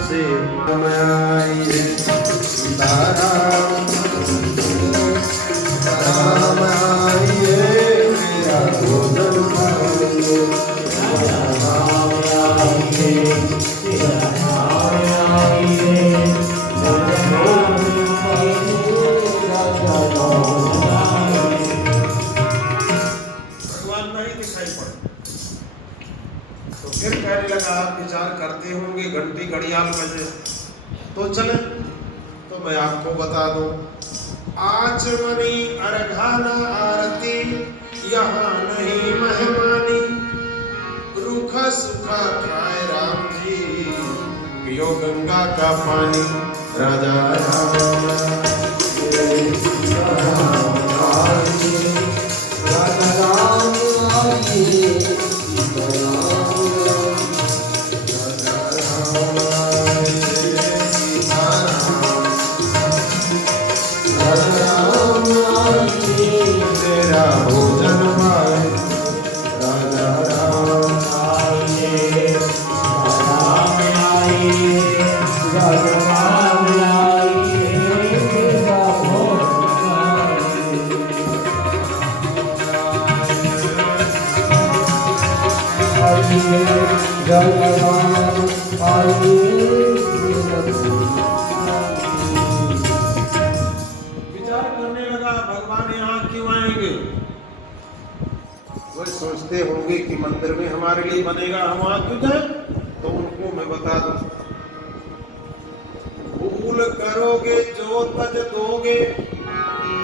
से आइए सीताराम राम आइए मेरा भोजन खाइए राम आइए भगवान नहीं दिखाई पड़े। तो फिर कहने लगा आप विचार करते होंगे घंटी घड़ियाल बजे तो चले, तो मैं आपको बता दूं आचमनी अर्घाना आरती यहाँ नहीं मेहमानी, रूखा सूखा खाए राम जी पियो गंगा का पानी। राजा राम विचार करने लगा भगवान यहाँ क्यों आएंगे। वो सोचते होंगे कि मंदिर में हमारे लिए बनेगा, हम वहां क्यों जाए। तो उनको मैं बता दूं भूल करोगे जो तज दोगे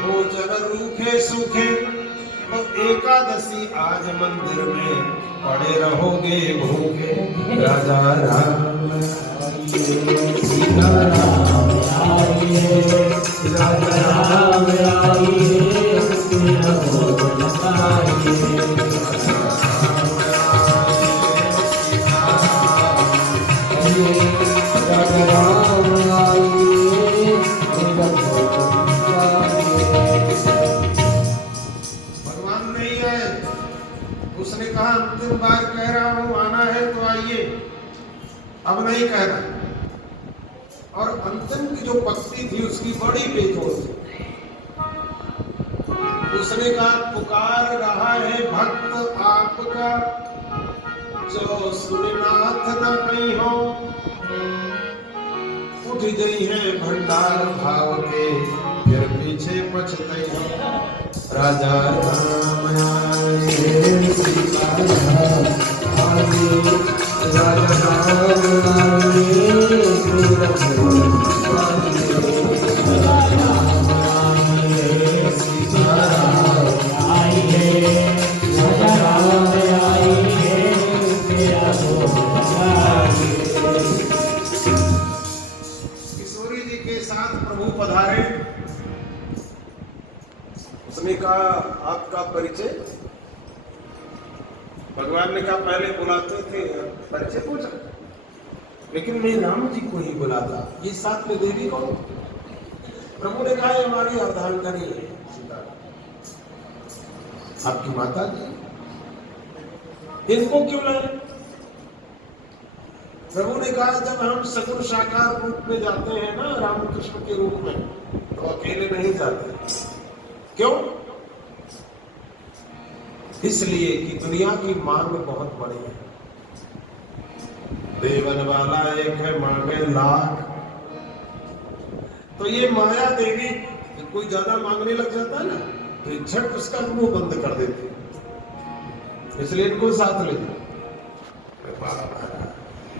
भोजन रूखे सूखे, तो एकादशी आज मंदिर में पड़े रहोगे भूखे। राजा राम सीता राम आइए राजा राम आइए सीता भोजन खाइए। राजा राम आइए भगवान नहीं आए। उसने कहा अंतिम बार कह रहा हूं आना है तो आइए, अब नहीं कह रहा। और अंतिम की जो पक्ति थी उसकी बड़ी बेजोड़ थी। उसने कहा पुकार रहा है भक्त आपका जो सुरनाथ न कहीं हो, उठ गई है भंडार भाव के फिर पीछे पछते हो। राजा राम आए सीता राम आए राजा राम आए मेरा भोजन खाइए। राम आए सीता राम आइए राजा राम आइए मेरा भोजन खाइए। किशोरी जी के साथ प्रभु पधारे। उसने कहा आपका परिचय। भगवान ने कहा पहले बुलाते थे परिचय पूछा, लेकिन मैं राम जी को ही बुलाता, ये साथ में देवी कौन। प्रभु ने कहा हमारी अर्धांगिनी है सीता, आपकी माता जी, इनको क्यों लाए। प्रभु ने कहा जब हम सगुण साकार रूप में जाते हैं ना रामकृष्ण के रूप में, तो अकेले नहीं जाते। क्यों। इसलिए कि दुनिया की मांग बहुत बड़ी है। देवन वाला एक है मांगे लाख। तो ये माया देवी कोई ज्यादा मांगने लग जाता है ना तो झट उसका मुंह बंद कर देती, इसलिए इनको साथ ले जाओ।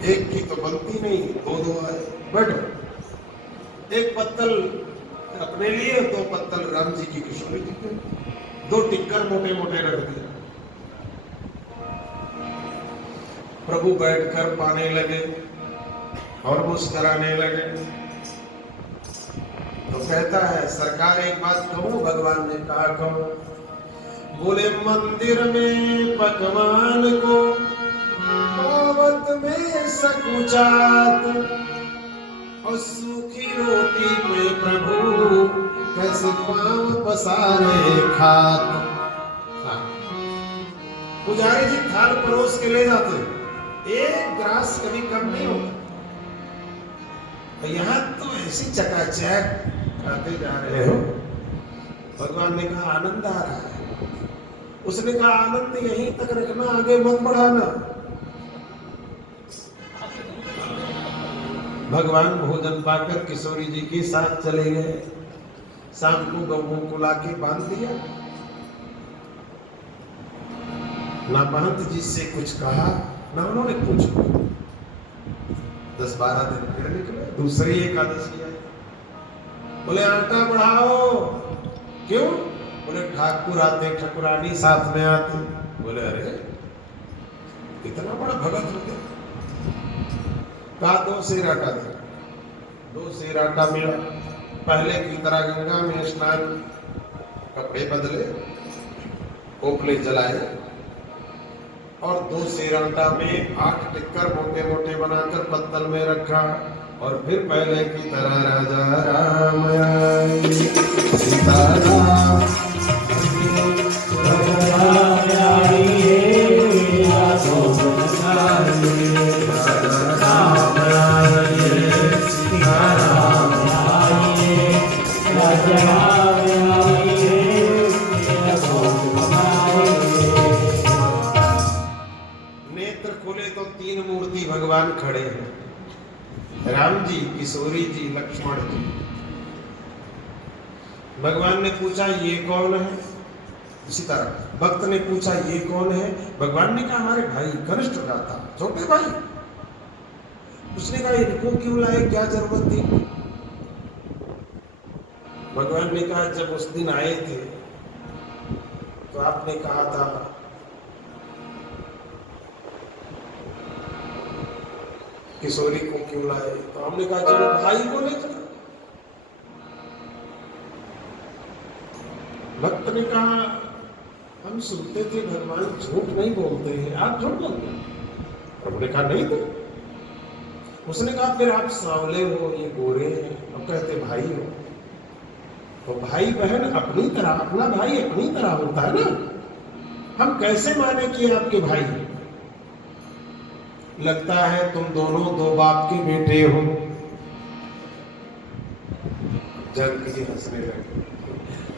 एक की तो बनती नहीं, दो दो आए बैठो। एक पत्तल अपने लिए, दो पत्तल राम जी की किशोरी जी के, दो टिक्कर मोटे मोटे रख दिए। प्रभु बैठकर पाने लगे और मुस्कुराने लगे। तो कहता है सरकार एक बात कहूं। भगवान ने कहा कहो। बोले मंदिर में पकवान को पावत में सकुचात, और सूखी रोटी में प्रभु कैसे पांव पसारे खात। पुजारी जी थाल परोस के ले जाते, एक ग्रास कभी कम नहीं होता। और यहाँ तो ऐसी चकाचक खाते जा रहे हो। भगवान ने कहा आनंद आ रहा है। उसने कहा आनंद यहीं तक रखना, आगे मत बढ़ाना। भगवान भोजन पाकर किशोरी जी के साथ चले गए। शाम को गऊ को लाके बांध दिया। ना महंत जी से कुछ कहा, ना उन्होंने पूछा। 10-12 दिन फिर निकले, दूसरी एकादशी आई। बोले आटा बढ़ाओ। क्यों? बोले ठाकुर आते, ठकुरानी साथ में आती। बोले अरे इतना बड़ा भगत हो गया। कहा 2 सेर आटा दे। 2 सेर आटा मिला। पहले की तरह गंगा में स्नान, कपड़े बदले, ओपले जलाए और 2 सेर आटा में 8 टिक्कर मोटे मोटे बनाकर पत्तल में रखा। और फिर पहले की तरह राजा राम आए, सीता राम नेत्र खोले तो 3 मूर्ति भगवान खड़े हैं, राम जी, किशोरी जी, लक्ष्मण जी। भगवान ने पूछा ये कौन है? इसी तरह भक्त ने पूछा ये कौन है? भगवान ने कहा हमारे भाई, कनिष्ठ भ्राता, छोटे भाई। उसने कहा इनको क्यों लाए, क्या जरूरत थी? भगवान ने कहा जब उस दिन आए थे तो आपने कहा था किशोरी को क्यों लाए? तो हमने कहा चलो भाई को ले चलो। भक्त ने कहा हम सुनते थे भगवान झूठ नहीं बोलते हैं, आप झूठ बोलते हैं? प्रभु ने कहा नहीं तो। उसने कहा फिर आप सांवले हो, ये गोरे हैं, अब कहते भाई हो। तो भाई बहन अपनी तरह, अपना भाई अपनी तरह होता है ना। हम कैसे माने कि आपके भाई हैं? लगता है तुम दोनों 2 बाप के बेटे हो। जनक जी हंसने लगे।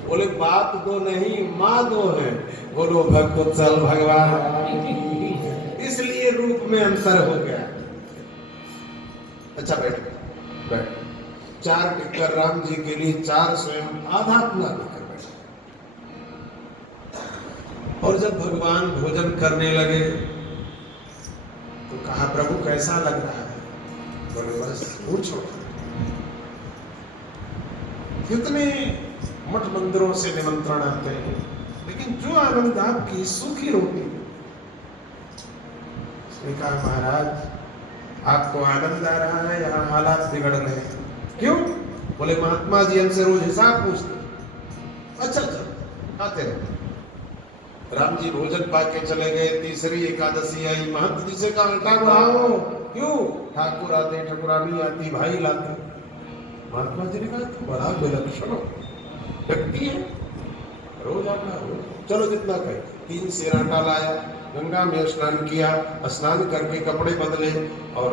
बोले बाप 2 नहीं, माँ 2 है। बोलो भक्तोत्सल भगवान, इसलिए रूप में अंतर हो गया। अच्छा बैठ बैठ। 4 टिक्कर राम जी के लिए 4 स्वयं आधा अपना लेकर बैठे। और जब भगवान भोजन करने लगे तो कहा प्रभु कैसा लग रहा है? बोले बस पूछो। कितने मठ मंदिरों से निमंत्रण आते हैं, लेकिन जो आनंद आपकी सूखी रोटी। उसने कहा महाराज आपको आनंद आ रहा है, यहाँ हालात बिगड़ रहे हैं। क्यों? बोले महात्मा जी हमसे रोज हिसाब पूछते। अच्छा अच्छा आते रहो। राम जी भोजन पाके चले गए। तीसरी एकादशी आई। महंत जी से कहा आटा बढ़ाओ। क्यों? ठाकुर आते, ठकुरानी आती, भाई लाते। महात्मा जी ने कहा तू बड़ा विलक्षण व्यक्ति है, रोज आटा हो। चलो जितना कहे। 3 सेर आटा लाया, गंगा में स्नान किया, स्नान करके कपड़े बदले और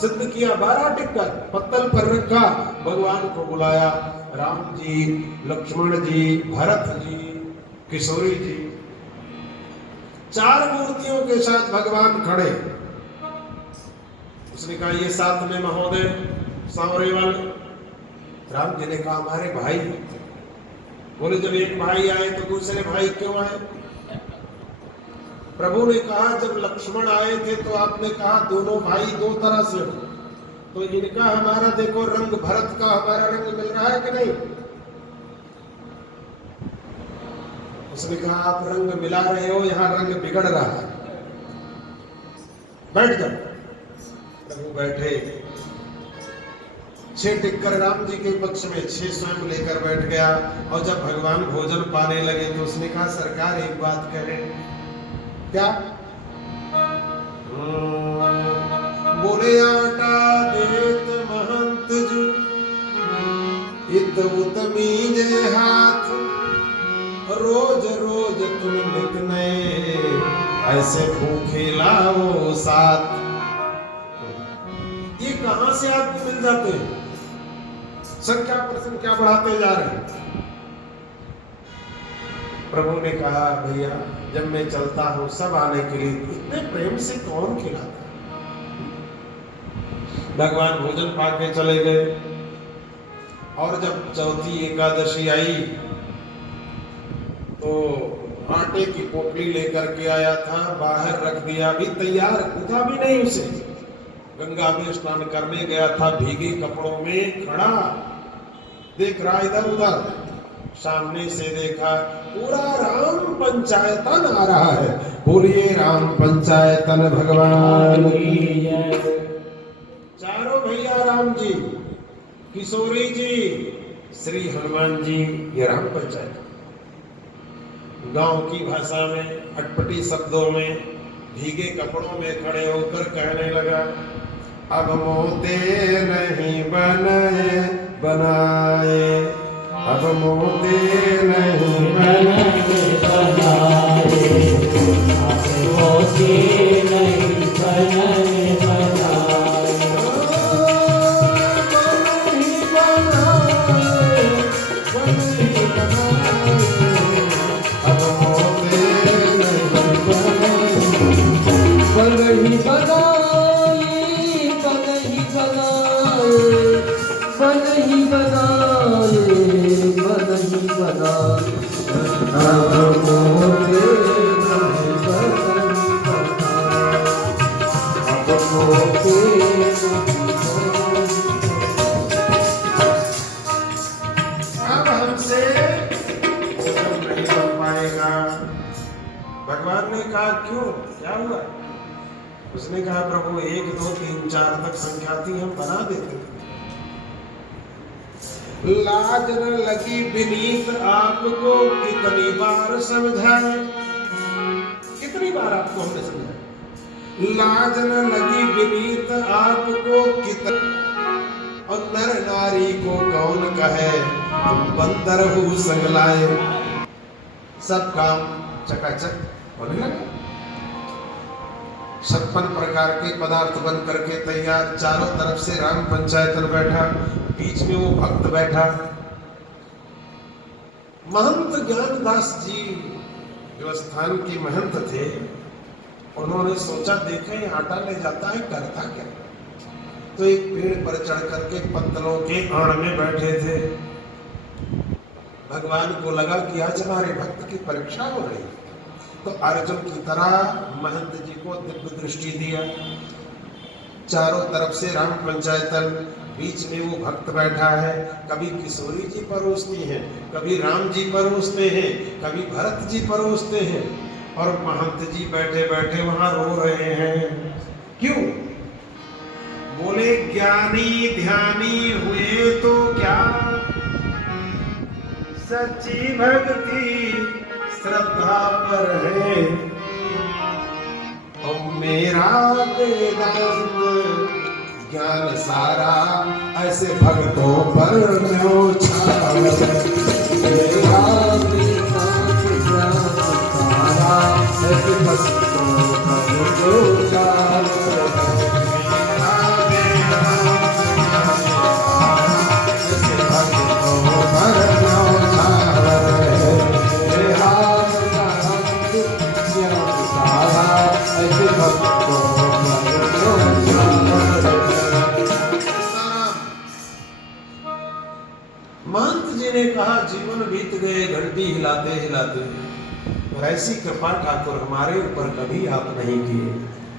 सिद्ध किया। 12 टिक्कर पत्तल पर रखा, भगवान को बुलाया। राम जी, लक्ष्मण जी, भरत जी, किशोरी जी, 4 मूर्तियों के साथ भगवान खड़े। उसने कहा ये साथ में महोदय सांवरे वाले। राम जी ने कहा हमारे भाई। बोले जब एक भाई आए तो दूसरे भाई क्यों आए? प्रभु ने कहा जब लक्ष्मण आए थे तो आपने कहा दोनों भाई 2 तरह से हो, तो इनका हमारा देखो रंग, भरत का हमारा रंग मिल रहा है कि नहीं? उसने कहा आप रंग मिला रहे हो, यहाँ रंग बिगड़ रहा है, बैठ जाओ। प्रभु बैठे। 6 टिक्कर राम जी के पक्ष में, 6 स्वयं लेकर बैठ गया। और जब भगवान भोजन पाने लगे तो उसने कहा सरकार एक बात करें। क्या? बोले आटा देत महंत जू, इत उतमी जे हाथ, रोज रोज तुम नित नए, ऐसे भूखे लाओ साथ। ये कहाँ कहां से आदमी मिल जाते हैं, संख्या पर संख्या बढ़ाते जा रहे हैं। प्रभु ने कहा भैया जब मैं चलता हूं सब आने के लिए, इतने प्रेम से कौन खिलाता है। भगवान भोजन पाके चले गए और जब चौथी एकादशी आई तो आटे की पोटली लेकर के आया था, बाहर रख दिया, अभी तैयार था भी नहीं उसे। गंगा में स्नान करने गया था, भीगे कपड़ों में खड़ा, देख रहा इधर उधर, सामने से देखा पूरा राम पंचायतन आ रहा है। बोलिए राम पंचायतन भगवान की जय। चारों भैया राम जी, किशोरी जी, श्री हनुमान जी, ये राम पंचायत। गांव की भाषा में अटपटी शब्दों में भीगे कपड़ों में खड़े होकर कहने लगा, अब मोते नहीं बनाए बनाए, अब मोते नहीं बनाए बनाए, अब मोते नहीं बनाए बनाए, भगवान ने कहा क्यों, क्या हुआ? उसने कहा प्रभु 1 2 3 4 तक संख्या थी, हम बना देते थे। लाज न लगी विनीत आपको कितनी बार समझाए, कितनी बार आपको हमने समझाया। लाज न लगी विनीत आपको कितनी, और नर नारी को कौन कहे तुम बंदर हो संगलाए। सब काम चकाचक होने लगा, 56 प्रकार के पदार्थ बन करके तैयार, चारों तरफ से राम पंचायतन बैठा, बीच में वो भक्त बैठा। महंत ज्ञानदास जी जो स्थान के महंत थे, उन्होंने सोचा देखें आटा ले जाता है करता क्या। तो एक पेड़ पर चढ़ करके पत्तलों के आड़ में बैठे थे। भगवान को लगा कि आज हमारे भक्त की परीक्षा हो रही, तो अर्जुन की तरह महंत जी को दिव्य दृष्टि दिया। चारों तरफ से राम पंचायतन, बीच में वो भक्त बैठा है। कभी किशोरी जी परोसती हैं, कभी राम जी परोसते हैं, कभी भरत जी परोसते हैं, और महंत जी बैठे बैठे वहां रो रहे हैं। क्यों? बोले ज्ञानी ध्यानी हुए तो क्या, सच्ची भक्ति श्रद्धा पर है, और मेरा वेदांत ज्ञान सारा ऐसे भक्तों पर न्योछावर। मेरा वेदांत ज्ञान सारा ऐसे भक्तों पर न्योछावर। महंत जी ने कहा जीवन बीत गए घंटी हिलाते हिलाते, और ऐसी कृपा ठाकुर हमारे ऊपर कभी आप नहीं किए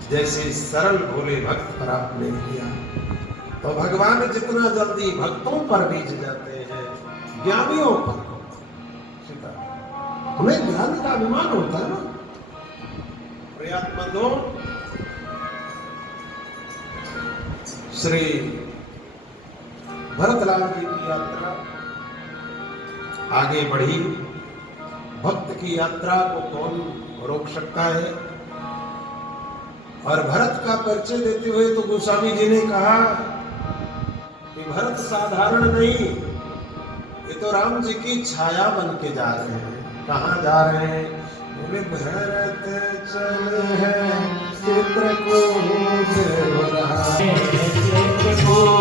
जैसे सरल भोले भक्त पर आपने किया। तो भगवान जितना जल्दी भक्तों पर बीत जाते हैं, ज्ञानियों पर, हमें ज्ञान का अभिमान होता है ना। प्रयात्मंदों, श्री भरतलाल जी की यात्रा आगे बढ़ी। भक्त की यात्रा को कौन रोक सकता है। और भरत का परिचय देते हुए तो गोस्वामी जी ने कहा कि भरत साधारण नहीं, ये तो राम जी की छाया बन के जा रहे हैं। कहाँ जा रहे हैं? बोले भरत चले हैं चित्रकूट हो रहा है। को